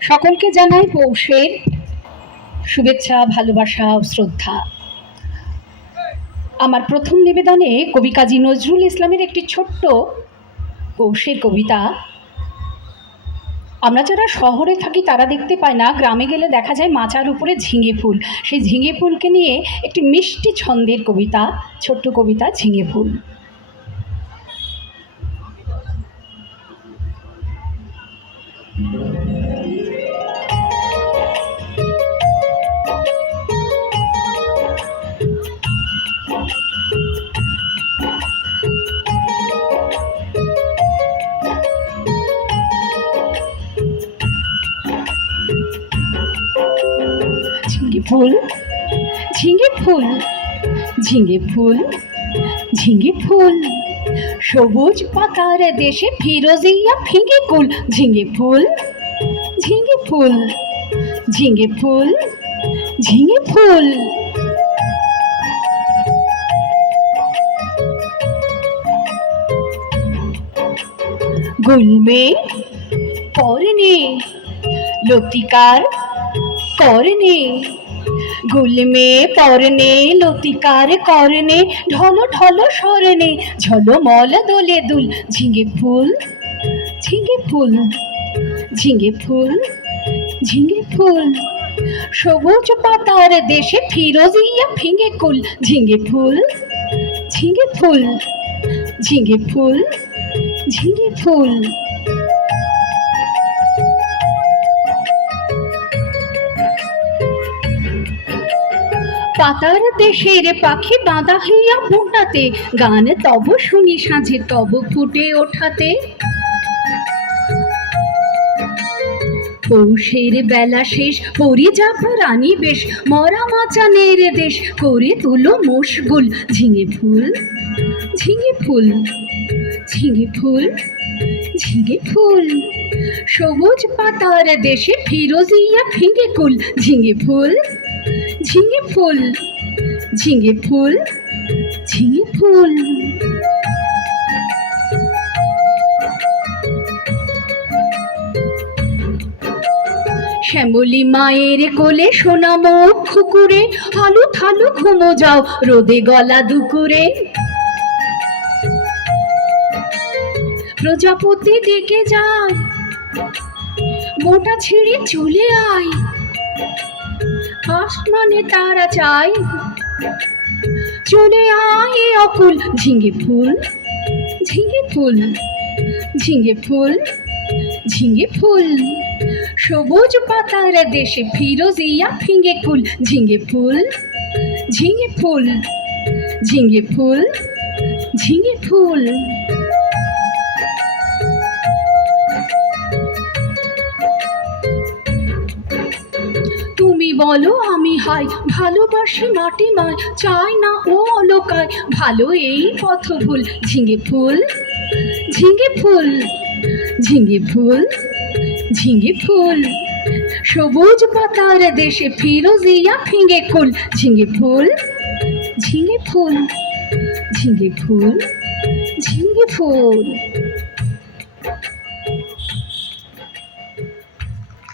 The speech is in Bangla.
সকলকে জানাই পৌষের শুভেচ্ছা, ভালোবাসা ও শ্রদ্ধা। আমার প্রথম নিবেদনে কবি কাজী নজরুল ইসলামের একটি ছোট্ট পৌষের কবিতা। আমরা যারা শহরে থাকি, তারা দেখতে পায় না, গ্রামে গেলে দেখা যায় মাচার উপরে ঝিঙে ফুল। সেই ঝিঙে ফুলকে নিয়ে একটি মিষ্টি ছন্দের কবিতা, ছোট্ট কবিতা, ঝিঙে ফুল। ফুল ঝিঙে ফুল ঝিঙে ফুল ঝিঙে ফুল। সবুজ পাতার দেশে ফিরোজিয়া ফিঙে কুল ঝিঙে ফুল ঝিঙে ফুল ঝিঙে ফুল ঝিঙে ফুল। গুলমে পরনে, লতিকার করনে গুলমে পরনে লতিকার করনে ঢলো ঢলো সরনে ঝলো মল দোলে দুল ঝিঙে ফুল ঝিঙে ফুল ঝিঙে ফুল ঝিঙে ফুল সবুজ পাতার দেশে ফিরোজিয়া ফিঙে কুল ঝিঙে ফুল ঝিঙে ফুল ঝিঙে ফুল ঝিঙে ফুল পাতার দেশের পাখি বাঁধা হইয়া মোটাতে গান তব শুনি সাঁঝে, তব ফুটে ওঠাতে। পৌষের বেলা শেষ, পরি যাব রানী বেশ, মরা মাচানের দেশ, করে তুলো মশগুল ঝিঙে ফুল ঝিঙে ফুল ঝিঙে ফুল ঝিঙে ফুল। সবুজ পাতার দেশে ফিরোজিয়া ফিঙে কুল, ঝিঙে ফুল ঝিঙে ফুল। ঝিঙে ফুল ঝিঙে ফুল। শ্যামলি মায়ের কোলে সোনা মুখ খুকুরে, হালু থালু ঘুমো যাও রোদে গলা দুকুরে। প্রজাপতি ডেকে যায় মোটা ছেড়ে চলে আয়। আসমানে তারা চাই। চলে আয় অকুল, ঝিঙে ফুল ঝিঙে ফুল ঝিঙে ফুল ঝিঙে ফুল। সবুজ পাতার দেশে ফিরোজিয়া ফিঙে ফুল ঝিঙে ফুল ঝিঙে ফুল ঝিঙে ফুল ঝিঙে ফুল। তুমি বলো আমি হাই, ভালোবাসি মাটি মায় চাই না ও অলোকায় ভালো এই পথ ভুল, ঝিঙে ফুল ঝিঙে ফুল ঝিঙে ফুল ঝিঙে ফুল। সবুজ পাতার দেশে ফিরোজিয়া ফিঙে ফুল, ঝিঙে ফুল ঝিঙে ফুল ঝিঙে ফুল ঝিঙে ফুল।